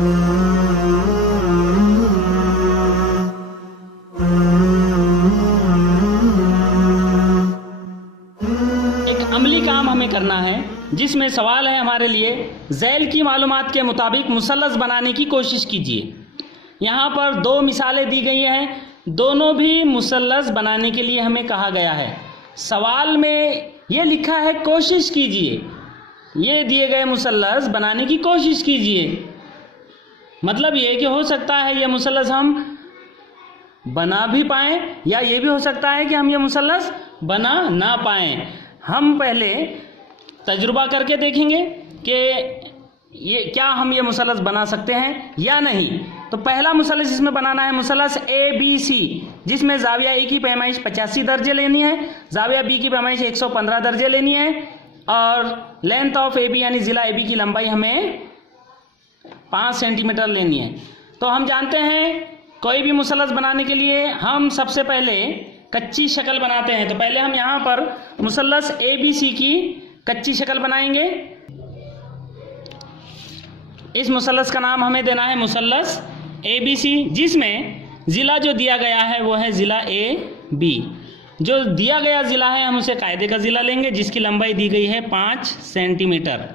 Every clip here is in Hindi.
एक अमली काम हमें करना है जिसमें सवाल है हमारे लिए, ज़ैल की मालूमात के मुताबिक मुसल्लस बनाने की कोशिश कीजिए। यहाँ पर दो मिसालें दी गई हैं, दोनों भी मुसल्लस बनाने के लिए हमें कहा गया है। सवाल में ये लिखा है कोशिश कीजिए, ये दिए गए मुसल्लस बनाने की कोशिश कीजिए। मतलब ये कि हो सकता है ये मुसल्लस हम बना भी पाएँ या ये भी हो सकता है कि हम ये मुसल्लस बना ना पाएँ। हम पहले तजुर्बा करके देखेंगे कि ये क्या हम ये मुसल्लस बना सकते हैं या नहीं। तो पहला मुसल्लस इसमें बनाना है मुसल्लस ABC, जिसमें ज़ाविया ए की पैमाइश 85 दर्जे लेनी है, ज़ाविया बी की पैमाइश 115 दर्जे लेनी है और लेंथ ऑफ AB यानी ज़िला AB की लंबाई हमें 5 सेंटीमीटर लेनी है। तो हम जानते हैं कोई भी मुसल्लस बनाने के लिए हम सबसे पहले कच्ची शक्ल बनाते हैं। तो पहले हम यहाँ पर मुसल्लस ABC की कच्ची शक्ल बनाएंगे। इस मुसल्लस का नाम हमें देना है मुसल्लस ABC, जिसमें ज़िला जो दिया गया है वो है ज़िला AB। जो दिया गया ज़िला है हम उसे कायदे का ज़िला लेंगे, जिसकी लंबाई दी गई है 5 सेंटीमीटर।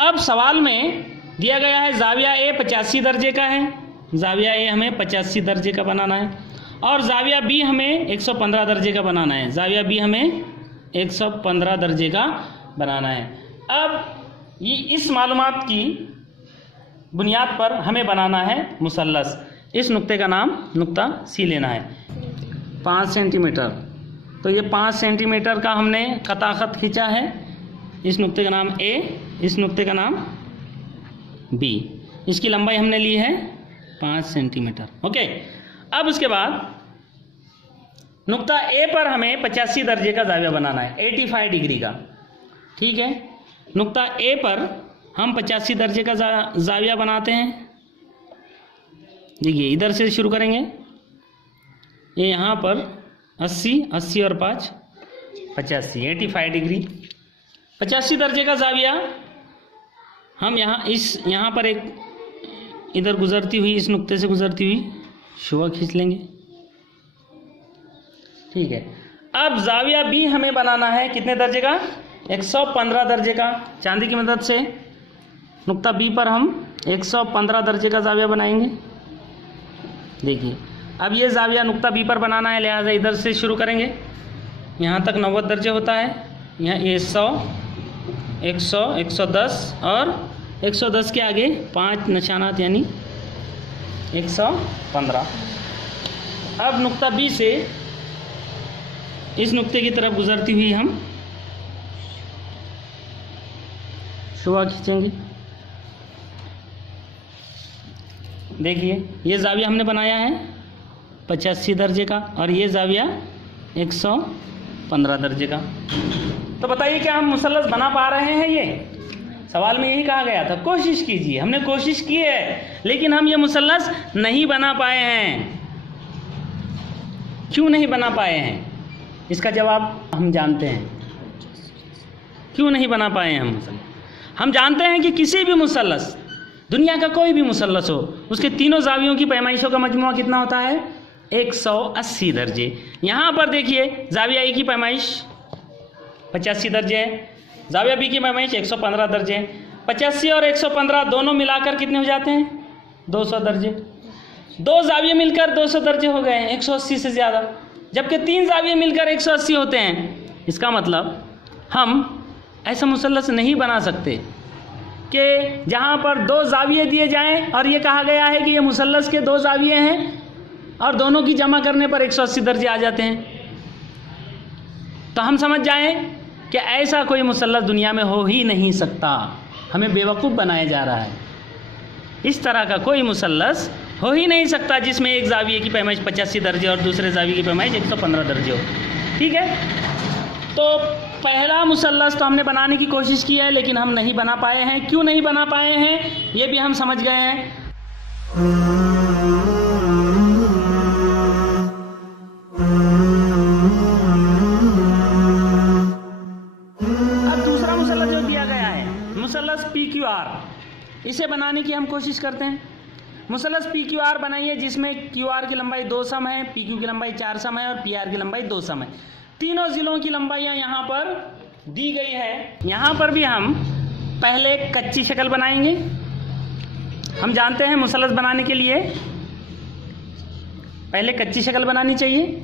अब सवाल में दिया गया है ज़ाविया A 85 दर्जे का है, ज़ाविया A हमें 85 दर्जे का बनाना है और ज़ाविया B हमें 115 दर्जे का बनाना है। ज़ाविया B हमें 115 दर्जे का बनाना है। अब ये इस मालूमात की बुनियाद पर हमें बनाना है मुसल्लस। इस नुक्ते का नाम नुक्ता C लेना है, 5 सेंटीमीटर। तो ये 5 सेंटीमीटर का हमने खताखत खींचा है। इस नुक्ते का नाम A, इस नुक्ते का नाम B। इसकी लंबाई हमने ली है 5 सेंटीमीटर। ओके, अब उसके बाद नुक्ता A पर हमें 85 दर्जे का ज़ाविया बनाना है, 85 डिग्री का। ठीक है, नुक्ता A पर हम 85 दर्जे का ज़ाविया बनाते हैं। देखिए इधर से शुरू करेंगे, ये यहाँ पर 80 और 5 85, 85 डिग्री। 85 दर्जे का ज़ाविया हम यहाँ पर एक इधर गुजरती हुई, इस नुक्ते से गुजरती हुई शुआ खींच लेंगे। ठीक है, अब ज़ाविया B हमें बनाना है कितने दर्जे का, 115 दर्जे का। चांदी की मदद से नुक्ता B पर हम 115 दर्जे का ज़ाविया बनाएंगे। देखिए अब ये ज़ाविया नुक्ता B पर बनाना है, लिहाजा इधर से शुरू करेंगे, यहाँ तक 90 दर्जे होता है। यहाँ ये 100, 100, 110 और 110 के आगे 5 निशानात यानी 115। अब नुक्ता B से इस नुक्ते की तरफ गुजरती हुई हम शुआ खींचेंगे। देखिए ये ज़ाविया हमने बनाया है 85 दर्जे का और ये ज़ाविया 115 दर्जे का। तो बताइए क्या हम मुसल्लस बना पा रहे हैं? ये सवाल में यही कहा गया था, कोशिश कीजिए। हमने कोशिश की है लेकिन हम ये मुसल्लस नहीं बना पाए हैं। क्यों नहीं बना पाए हैं? इसका जवाब हम जानते हैं। क्यों नहीं बना पाए हैं हम मुसल्लस? हम जानते हैं कि किसी भी मुसल्लस, दुनिया का कोई भी मुसल्लस हो, उसके तीनों ज़ावियों की पैमाइशों का मजमुआ कितना होता है? 180 दर्जे। यहाँ पर देखिए ज़ाविया A की पैमाइश 85 दर्जे है, ज़ाविया B की पैमाइश 115 दर्जे है। 85 और 115 दोनों मिलाकर कितने हो जाते हैं? 200 दर्जे। दो ज़ाविये मिलकर 200 दर्जे हो गए हैं, 180 से ज़्यादा। जबकि 3 ज़ाविये मिलकर 180 होते हैं। इसका मतलब हम ऐसा मुसल्लस नहीं बना सकते कि जहाँ पर 2 ज़ाविये दिए जाएं और ये कहा गया है कि ये मुसल्लस के 2 ज़ाविये हैं और दोनों की जमा करने पर 180 दर्जे आ जाते हैं। तो हम समझ जाएं कि ऐसा कोई मुसल्लस दुनिया में हो ही नहीं सकता। हमें बेवकूफ़ बनाया जा रहा है। इस तरह का कोई मुसल्लस हो ही नहीं सकता जिसमें एक ज़ाविये की पैमाइश 85 दर्जे और दूसरे ज़ाविये की पैमाइश 115 दर्जे हो। ठीक है, तो पहला मुसल्लस तो हमने बनाने की कोशिश की है लेकिन हम नहीं बना पाए हैं। क्यों नहीं बना पाए हैं ये भी हम समझ गए हैं। अब दूसरा मुसल्लस जो दिया गया है मुसल्लस PQR, इसे बनाने की हम कोशिश करते हैं। मुसल्लस पी क्यू आर बनाइए जिसमें क्यू आर की लंबाई 2 सम है, पी क्यू की लंबाई 4 सम है और पी आर की लंबाई 2 सम है। तीनों जिलों की लंबाइयाँ यहाँ पर दी गई है। यहाँ पर भी हम पहले एक कच्ची शक्ल बनाएंगे। हम जानते हैं मुसल्लस बनाने के लिए पहले कच्ची शक्ल बनानी चाहिए।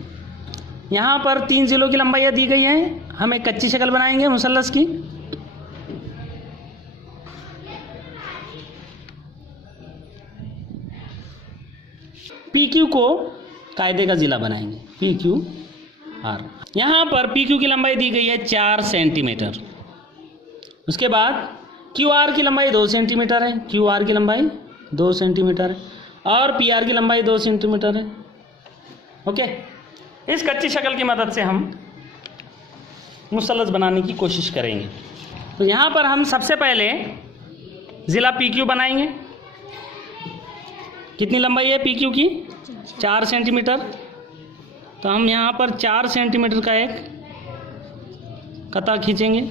यहाँ पर 3 जिलों की लंबाइयाँ दी गई हैं। हम एक कच्ची शक्ल बनाएंगे मुसल्लस की। पी क्यू को कायदे का जिला बनाएंगे, पी क्यू आर। यहाँ पर पी क्यू की लंबाई दी गई है 4 सेंटीमीटर। उसके बाद क्यू आर की लंबाई 2 सेंटीमीटर है, क्यू आर की लंबाई 2 सेंटीमीटर है और पी आर की लंबाई 2 सेंटीमीटर है। ओके, इस कच्ची शक्ल की मदद से हम मुसल्लस बनाने की कोशिश करेंगे। तो यहाँ पर हम सबसे पहले ज़िला पी क्यू बनाएंगे। कितनी लंबाई है पी क्यू की? 4 सेंटीमीटर। तो हम यहाँ पर 4 सेंटीमीटर का एक कता खींचेंगे।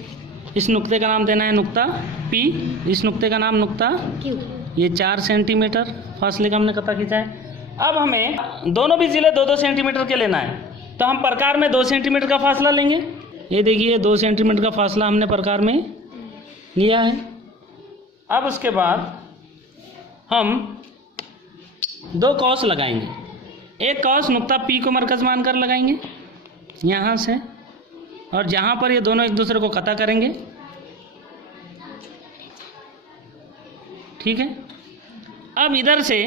इस नुक्ते का नाम देना है नुक्ता पी, इस नुक्ते का नाम नुक्ता क्यू। ये 4 सेंटीमीटर फासले का हमने कता खींचा है। अब हमें दोनों भी ज़िले 2-2 सेंटीमीटर के लेना है। तो हम प्रकार में 2 सेंटीमीटर का फासला लेंगे। ये देखिए 2 सेंटीमीटर का फासला हमने प्रकार में लिया है। अब उसके बाद हम 2 कौस लगाएंगे। एक कौस नुक्ता पी को मरकज़ मानकर लगाएंगे यहाँ से, और जहाँ पर ये दोनों एक दूसरे को कता करेंगे। ठीक है। अब इधर से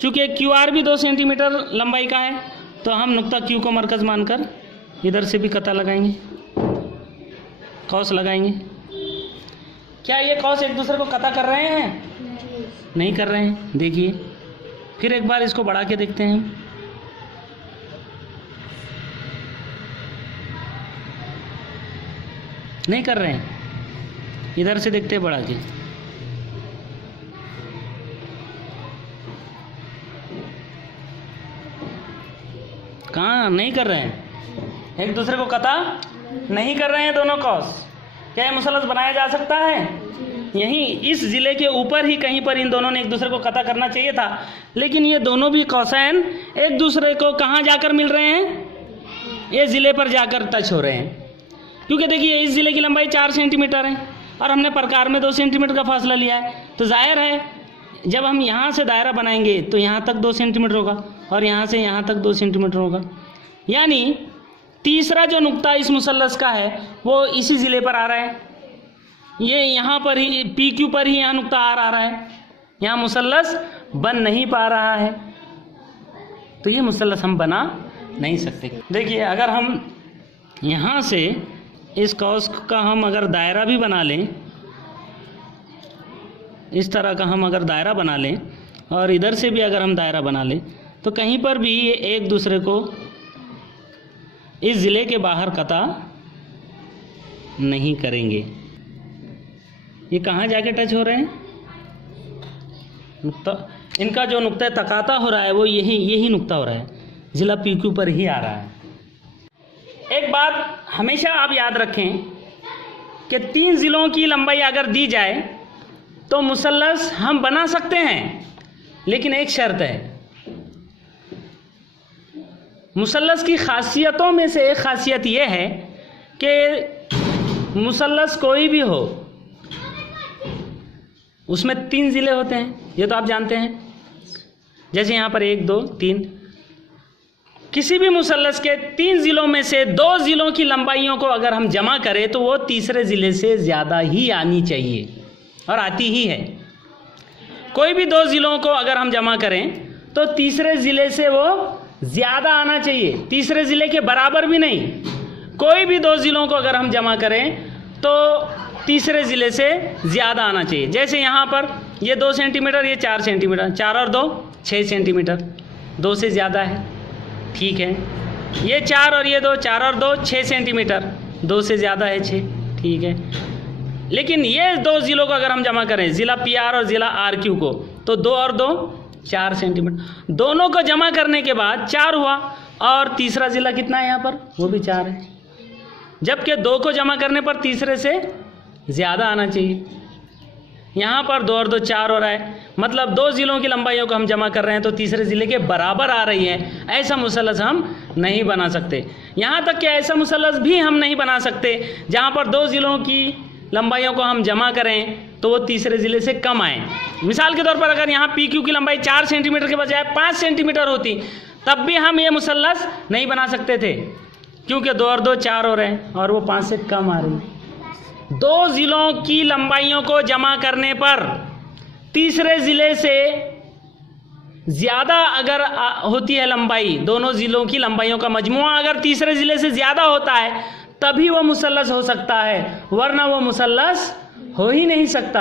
चूँकि क्यू आर भी 2 सेंटीमीटर लंबाई का है तो हम नुक्ता क्यू को मरकज़ मानकर इधर से भी कता लगाएंगे, कौस लगाएंगे। क्या ये कौस एक दूसरे को कता कर रहे हैं? नहीं कर रहे हैं। देखिए फिर एक बार इसको बढ़ा के देखते हैं। नहीं कर रहे हैं। इधर से देखते हैं बढ़ा के। कहाँ नहीं कर रहे हैं? एक दूसरे को कता नहीं कर रहे हैं दोनों कौस। क्या ये मुसल्लस बनाया जा सकता है? यहीं इस ज़िले के ऊपर ही कहीं पर इन दोनों ने एक दूसरे को कता करना चाहिए था, लेकिन ये दोनों भी कौसैन एक दूसरे को कहाँ जाकर मिल रहे हैं? ये ज़िले पर जाकर टच हो रहे हैं। क्योंकि देखिए इस ज़िले की लंबाई 4 सेंटीमीटर है और हमने प्रकार में 2 सेंटीमीटर का फासला लिया है। तो जाहिर है जब हम यहाँ से दायरा बनाएंगे तो यहाँ तक 2 सेंटीमीटर होगा और यहाँ से यहाँ तक 2 सेंटीमीटर होगा। यानी तीसरा जो नुक्ता इस मुसल्लस का है वो इसी ज़िले पर आ रहा है। ये यहाँ पर ही पी क्यू पर ही यहाँ नुक्ता आर आ रहा है। यहाँ मुसल्लस बन नहीं पा रहा है, तो ये मुसल्लस हम बना नहीं सकते। देखिए अगर हम यहाँ से इस कौस का हम अगर दायरा भी बना लें, इस तरह का हम अगर दायरा बना लें और इधर से भी अगर हम दायरा बना लें तो कहीं पर भी ये एक दूसरे को इस ज़िले के बाहर कता नहीं करेंगे। ये कहाँ जाके टच हो रहे हैं? नुक्ता, इनका जो नुक्ता तकाता हो रहा है वो यही नुक्ता हो रहा है, ज़िला पी क्यू पर ही आ रहा है। एक बात हमेशा आप याद रखें कि 3 ज़िलों की लंबाई अगर दी जाए तो मुसल्लस हम बना सकते हैं, लेकिन एक शर्त है। मुसल्लस की खासियतों में से एक खासियत यह है कि मुसल्लस कोई भी हो उसमें 3 ज़िले होते हैं, ये तो आप जानते हैं। जैसे यहाँ पर 1 2 3, किसी भी मुसल्लस के 3 ज़िलों में से 2 ज़िलों की लंबाइयों को अगर हम जमा करें तो वो तीसरे ज़िले से ज़्यादा ही आनी चाहिए, और आती ही है। कोई भी 2 ज़िलों को अगर हम जमा करें तो तीसरे ज़िले से वो ज़्यादा आना चाहिए, तीसरे ज़िले के बराबर भी नहीं। कोई भी 2 ज़िलों को अगर हम जमा करें तो तीसरे ज़िले से ज़्यादा आना चाहिए। जैसे यहाँ पर ये 2 सेंटीमीटर, ये 4 सेंटीमीटर, 4 और 2 6 सेंटीमीटर, 2 से ज़्यादा है, ठीक है। ये 4 और ये 2, 4 और 2 6 सेंटीमीटर, 2 से ज़्यादा है 6, ठीक है। लेकिन ये 2 ज़िलों को अगर हम जमा करें, ज़िला पी आर और ज़िला आर क्यू को, तो 2 और 2 4 सेंटीमीटर। दोनों को जमा करने के बाद 4 हुआ, और तीसरा ज़िला कितना है यहाँ पर? वो भी 4 है। जबकि 2 को जमा करने पर तीसरे से ज़्यादा आना चाहिए। यहाँ पर 2 और 2 4 हो रहा है, मतलब 2 ज़िलों की लंबाइयों को हम जमा कर रहे हैं तो तीसरे ज़िले के बराबर आ रही है। ऐसा मुसल्लस हम नहीं बना सकते। यहाँ तक कि ऐसा मुसल्लस भी हम नहीं बना सकते जहाँ पर 2 ज़िलों की लंबाइयों को हम जमा करें तो वो तीसरे ज़िले से कम आए। मिसाल के तौर पर अगर यहाँ पी क्यू की लंबाई 4 सेंटीमीटर के बजाय 5 सेंटीमीटर होती तब भी हम ये मुसल्लस नहीं बना सकते थे, क्योंकि 2 और 2 4 हो रहे हैं और वो 5 से कम आ रही है। 2 ज़िलों की लंबाइयों को जमा करने पर तीसरे ज़िले से ज़्यादा अगर होती है लंबाई, दोनों ज़िलों की लंबाइयों का मजमुआ अगर तीसरे ज़िले से ज़्यादा होता है तभी वो मुसल्लस हो सकता है, वरना वो मुसल्लस हो ही नहीं सकता।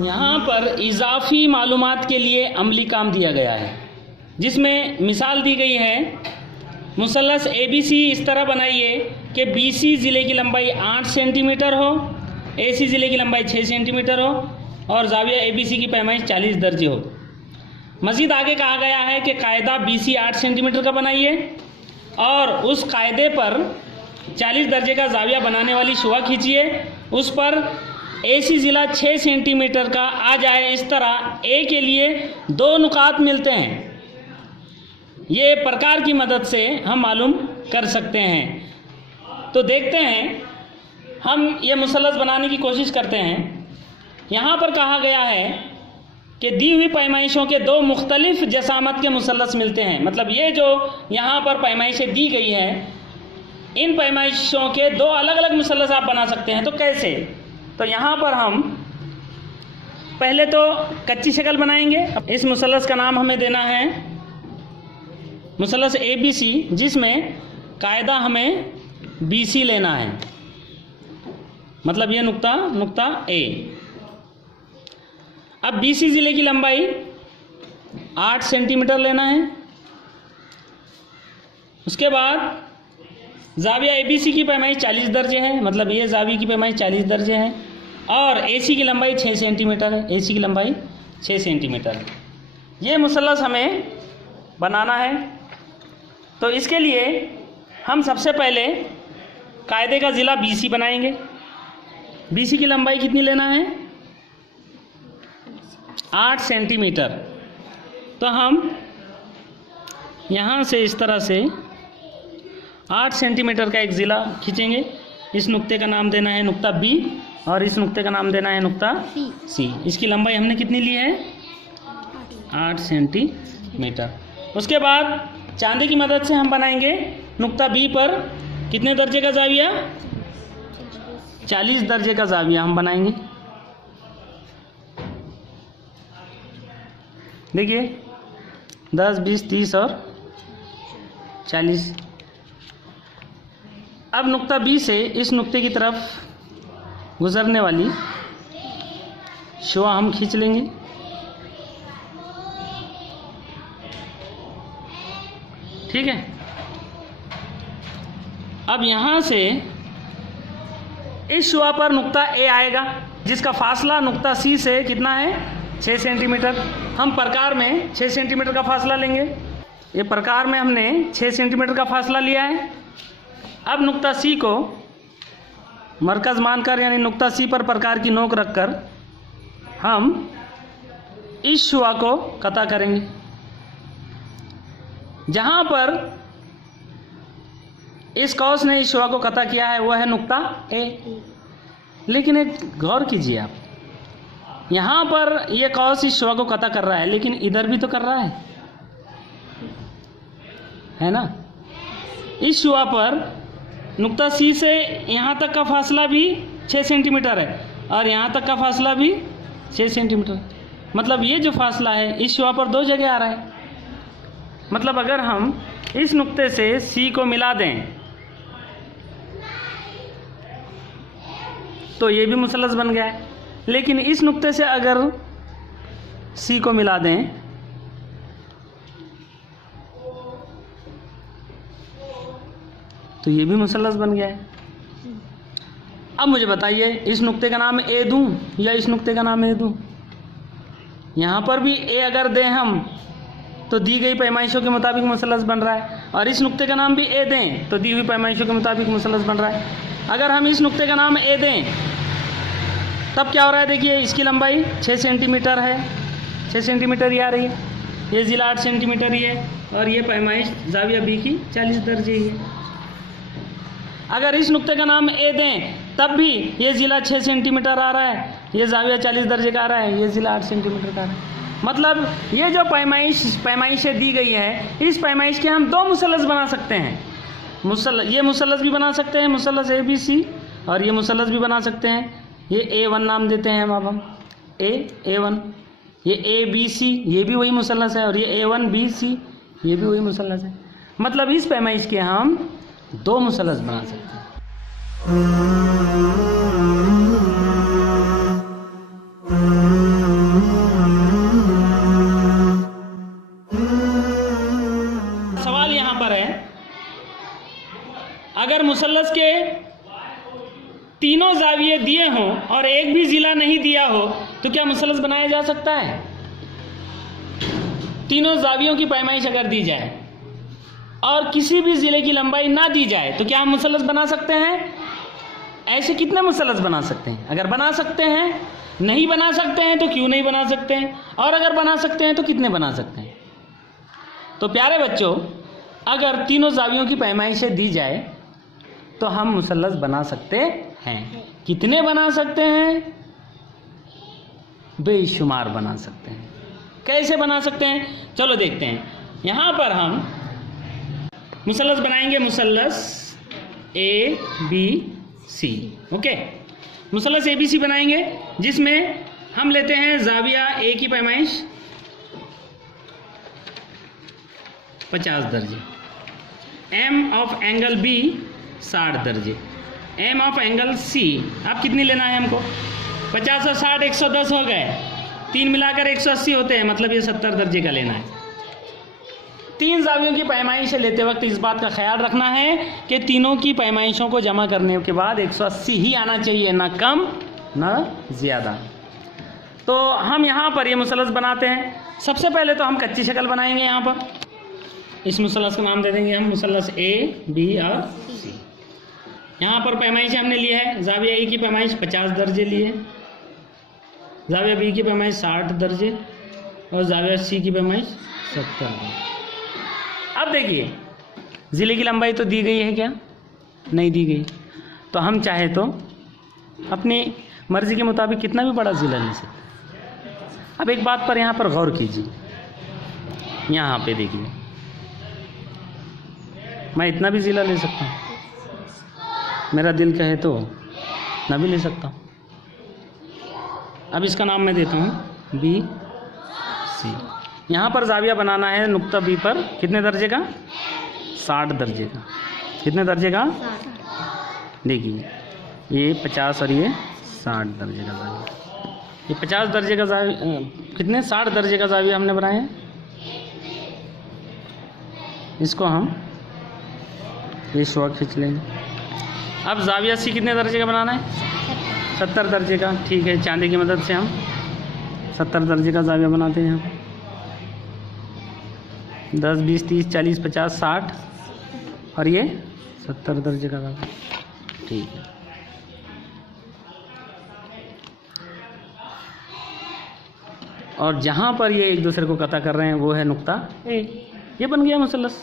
यहाँ पर इजाफी मालूमात के लिए अमली काम दिया गया है, जिसमें मिसाल दी गई है मुसल्लस ABC इस तरह बनाइए कि BC ज़िले की लंबाई 8 सेंटीमीटर हो, AC ज़िले की लंबाई 6 सेंटीमीटर हो और ज़ाविया ABC की पैमाइश 40 दर्जे हो। मज़ीद आगे कहा गया है कि कायदा BC 8 सेंटीमीटर का बनाइए और उस कायदे पर 40 दर्जे का ज़ाविया बनाने वाली शुआ खींचिए, उस पर AC ज़िला 6 सेंटीमीटर का आ जाए। इस तरह A के लिए 2 नुकात मिलते हैं। ये प्रकार की मदद से हम मालूम कर सकते हैं। तो देखते हैं, हम ये मुसल्लस बनाने की कोशिश करते हैं। यहाँ पर कहा गया है कि दी हुई पैमाइशों के 2 मुख्तलिफ जसामत के मुसल्लस मिलते हैं। मतलब ये जो यहाँ पर पैमाइशें दी गई हैं, इन पैमाइशों के 2 अलग अलग मुसल्लस आप बना सकते हैं। तो कैसे? तो यहाँ पर हम पहले तो कच्ची शक्ल बनाएंगे। इस मुसल्लस का नाम हमें देना है मुसल्लस ABC, जिसमें कायदा हमें BC लेना है, मतलब ये नुक्ता A। अब BC ज़िले की लंबाई 8 सेंटीमीटर लेना है। उसके बाद ज़ाविया ABC की पैमाइश 40 दर्जे है, मतलब ये ज़ाविया की पैमाइश 40 दर्जे है और AC की लंबाई 6 सेंटीमीटर है। AC की लंबाई 6 सेंटीमीटर है। ये मुसल्लस हमें बनाना है। तो इसके लिए हम सबसे पहले कायदे का ज़िला BC बनाएंगे। BC की लंबाई कितनी लेना है? 8 सेंटीमीटर। तो हम यहाँ से इस तरह से 8 सेंटीमीटर का एक ज़िला खींचेंगे। इस नुक्ते का नाम देना है नुक्ता B और इस नुक्ते का नाम देना है नुक्ता C। इसकी लंबाई हमने कितनी ली है? 8 सेंटीमीटर। उसके बाद चांदी की मदद से हम बनाएंगे नुक्ता B पर कितने दर्जे का ज़ाविया? 40 दर्जे का ज़ाविया हम बनाएंगे। देखिए 10, 20, 30 और 40। अब नुक्ता B से इस नुक्ते की तरफ गुजरने वाली शुआ हम खींच लेंगे। ठीक है। अब यहाँ से इस शुआ पर नुक्ता A आएगा, जिसका फासला नुक्ता C से कितना है? 6 सेंटीमीटर। हम प्रकार में 6 सेंटीमीटर का फासला लेंगे। ये प्रकार में हमने 6 सेंटीमीटर का फासला लिया है। अब नुक्ता C को मरकज़ मानकर, यानी नुक्ता C पर प्रकार की नोक रखकर हम इस शुआ को कता करेंगे। जहाँ पर इस कौस ने इस शुआ को कता किया है वह है नुक्ता A। लेकिन एक गौर कीजिए आप, यहाँ पर यह कौस इस शुआ को कता कर रहा है, लेकिन इधर भी तो कर रहा है ना? इस शुआ पर नुक्ता C से यहाँ तक का फासला भी 6 सेंटीमीटर है और यहाँ तक का फासला भी 6 सेंटीमीटर। मतलब ये जो फासला है इस शुआ पर 2 जगह आ रहा है। मतलब अगर हम इस नुक्ते से C को मिला दें तो ये भी मुसल्लस बन गया है, लेकिन इस नुक्ते से अगर C को मिला दें तो ये भी मुसल्लस बन गया है। अब मुझे बताइए, इस नुक्ते का नाम A दूं या इस नुक्ते का नाम A दूं? यहाँ पर भी ए अगर दें हम तो दी गई पैमाइशों के मुताबिक मुसल्लस बन रहा है, और इस नुक्ते का नाम भी ए दें तो दी हुई पैमाइशों के मुताबिक मुसल्लस बन रहा है। अगर हम इस नुक्ते का नाम ए दें तब क्या हो रहा है, देखिए इसकी लंबाई 6 सेंटीमीटर है, 6 सेंटीमीटर ही आ रही है, ये ज़िला 8 सेंटीमीटर ही है, और ये पैमाइश ज़ाविया बी की 40 दर्जे ही है। अगर इस नुक्ते का नाम ए दें तब भी ये ज़िला 6 सेंटीमीटर आ रहा है, ये ज़ाविया 40 दर्जे का आ रहा है, ये ज़िला 8 सेंटीमीटर का आ रहा है। मतलब ये जो पैमाइशें दी गई है, इस पैमाइश के हम 2 मुसल्लस बना सकते हैं। ये मुसल्लस भी बना सकते हैं, मुसल्लस ए बी सी, और ये मुसल्लस भी बना सकते हैं। ये A1 नाम देते हैं हम A1, ये ए बी सी ये भी वही मुसल्लस है, और ये A1 B C ये भी वही मुसल्लस है। मतलब इस पैमाइश के हम 2 मुसल्लस बना सकते हैं। सवाल यहाँ पर है, अगर मुसल्लस के तीनों ज़ाविये दिए हों और एक भी ज़िला नहीं दिया हो तो क्या मुसल्लस बनाया जा सकता है? तीनों ज़ावियों की पैमाइश अगर दी जाए और किसी भी ज़िले की लंबाई ना दी जाए तो क्या हम मुसल्लस बना सकते हैं? ऐसे कितने मुसल्लस बना सकते हैं? अगर बना सकते हैं, नहीं बना सकते हैं तो क्यों नहीं बना सकते हैं, और अगर बना सकते हैं तो कितने बना सकते हैं? तो प्यारे बच्चों, अगर तीनों ज़ावियों की पैमाइशें दी जाए तो हम मुसल्लस बना सकते हैं। कितने बना सकते हैं? बेशुमार बना सकते हैं। कैसे बना सकते हैं? चलो देखते हैं। यहाँ पर हम मुसल्लस बनाएंगे, मुसल्लस ए बी सी। ओके, मुसल्लस ए बी सी बनाएंगे जिसमें हम लेते हैं ज़ाविया ए की पैमाइश 50 दर्जे, एम ऑफ एंगल बी 60 दर्जे, एम ऑफ एंगल सी अब कितनी लेना है हमको? 50 और 60 110 हो गए, 3 मिलाकर 180 होते हैं, मतलब ये 70 दर्जे का लेना है। 3 ज़ावियों की पैमाइश लेते वक्त इस बात का ख्याल रखना है कि तीनों की पैमाइशों को जमा करने के बाद 180 ही आना चाहिए, ना कम ना ज़्यादा। तो हम यहाँ पर ये मुसल्लस बनाते हैं। सबसे पहले तो हम कच्ची शक्ल बनाएंगे। यहाँ पर इस मुसल्लस का नाम दे देंगे हम मुसल्लस ए बी और सी। यहाँ पर पैमाइश हमने ली है, ज़ाविया ए की पैमाइश 50 दर्जे लिए, ज़ाविया बी की पैमाइश 60 दर्जे और ज़ाविया सी की पैमाइश 70 दर्जे। अब देखिए, ज़िले की लंबाई तो दी गई है क्या? नहीं दी गई। तो हम चाहे तो अपनी मर्ज़ी के मुताबिक कितना भी बड़ा ज़िला ले सकते हैं। अब एक बात पर यहाँ पर गौर कीजिए, यहाँ पे देखिए, मैं इतना भी ज़िला ले सकता हूँ, मेरा दिल कहे तो ना भी ले सकता हूँ। अब इसका नाम मैं देता हूँ बी सी। यहाँ पर ज़ाविया बनाना है नुक्ता बी पर कितने दर्जे का? 60 दर्जे का। कितने दर्जे का? देखिए, ये 50 और ये 60 दर्जे का ज़ाविया। ये 50 दर्जे का ज़ाविया, कितने 60 दर्जे का ज़ाविया हमने बनाया है। इसको हम ये शो खींच लेंगे। अब ज़ाविया सी कितने दर्जे का बनाना है? 70 दर्जे का। ठीक है, चांदी की मदद से हम 70 दर्जे का ज़ाविया बनाते हैं। यहाँ 10 20 30 40 50 60 और ये 70 दर्जे का ज़ाविया। ठीक है, और जहाँ पर ये एक दूसरे को कता कर रहे हैं वो है नुक्ता ए। ये बन गया मुसल्लस।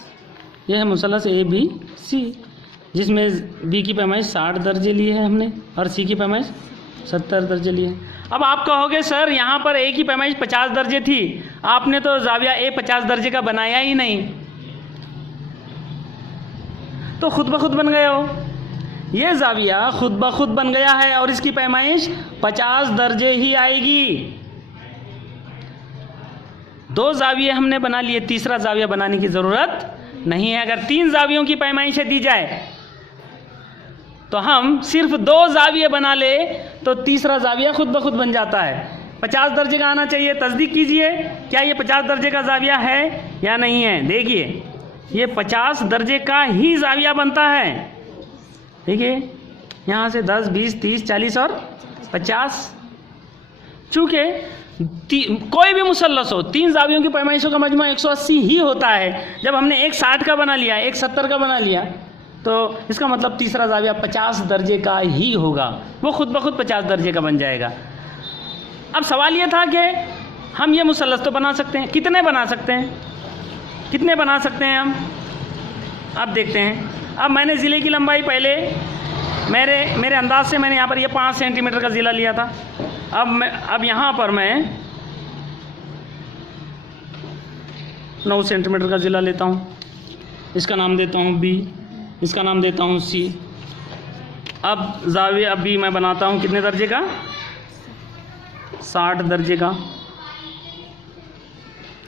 ये है मुसल्लस ए बी सी, जिसमें बी की पैमाइश 60 दर्जे लिए हैं हमने और सी की पैमाइश 70 दर्जे लिए हैं। अब आप कहोगे सर यहाँ पर ए की पैमाइश 50 दर्जे थी, आपने तो ज़ाविया ए 50 दर्जे का बनाया ही नहीं, तो खुद ब खुद बन गया हो। ये ज़ाविया खुद ब खुद बन गया है और इसकी पैमाइश 50 दर्जे ही आएगी। 2 ज़ाविये हमने बना लिए, तीसरा ज़ाविया बनाने की ज़रूरत नहीं है। अगर 3 ज़ावियों की पैमाइशें दी जाए तो हम सिर्फ 2 ज़ाविये बना ले तो तीसरा ज़ाविया खुद ब खुद बन जाता है। 50 दर्जे का आना चाहिए। तस्दीक कीजिए, क्या ये 50 दर्जे का ज़ाविया है या नहीं है? देखिए, ये 50 दर्जे का ही ज़ाविया बनता है। देखिए, यहाँ से 10 20 30 40 और 50। चूँकि कोई भी मुसल्लस हो, 3 जावियों की पैमाइशों का मजमू 180 ही होता है। जब हमने एक 60 का बना लिया, एक 70 का बना लिया, तो इसका मतलब तीसरा जाविया 50 दर्जे का ही होगा, वो खुद ब खुद 50 दर्जे का बन जाएगा। अब सवाल ये था कि हम ये मुसल्लस तो बना सकते हैं, कितने बना सकते हैं, कितने बना सकते हैं हम? अब देखते हैं। अब मैंने ज़िले की लंबाई पहले मेरे अंदाज से मैंने यहाँ पर ये 5 सेंटीमीटर का ज़िला लिया था। अब यहाँ पर मैं 9 सेंटीमीटर का ज़िला लेता हूँ। इसका नाम देता हूँ B, इसका नाम देता हूँ C। अब ज़ाविया B मैं बनाता हूँ कितने दर्जे का? 60 दर्जे का।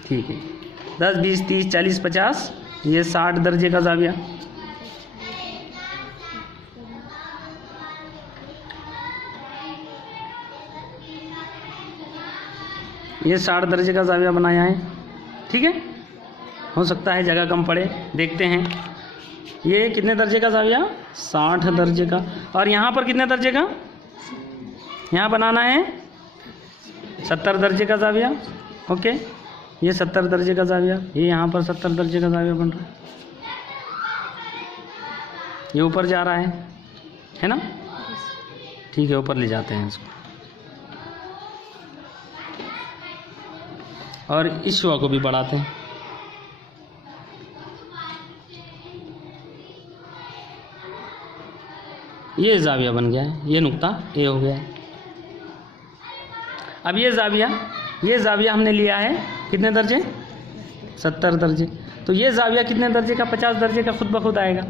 ठीक है, 10, 20, 30, 40, 50, ये 60 दर्जे का ज़ाविया। ये 60 दर्जे का ज़ाविया बनाया है। ठीक है, हो सकता है जगह कम पड़े, देखते हैं। ये कितने दर्जे का ज़ाविया? 60 दर्जे का। और यहाँ पर कितने दर्जे का? यहाँ बनाना है 70 दर्जे का ज़ाविया। ओके, ये 70 दर्जे का ज़ाविया, ये यहाँ पर 70 दर्जे का ज़ाविया बन रहा है। ये ऊपर जा रहा है ना? ठीक है, ऊपर ले जाते हैं इसको। और इस शुआ को भी बढ़ाते हैं। ये ज़ाविया बन गया है, ये नुक्ता ए हो गया है। अब ये ज़ाविया हमने लिया है कितने दर्जे? 70 दर्जे। तो ये ज़ाविया कितने दर्जे का? 50 दर्जे का खुद ब खुद आएगा।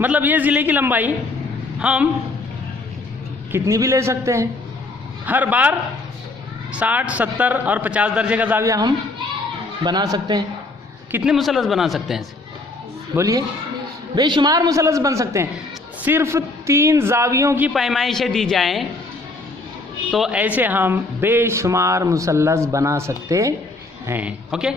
मतलब ये ज़िले की लंबाई हम कितनी भी ले सकते हैं, हर बार 60, 70 और 50 दर्जे का ज़ाविया हम बना सकते हैं। कितने मुसल्लस बना सकते हैं इसे? बोलिए। बेशुमार मुसल्लस बन सकते हैं। सिर्फ 3 ज़ावियों की पैमाइशें दी जाएं तो ऐसे हम बेशुमार मुसल्लस बना सकते हैं। ओके।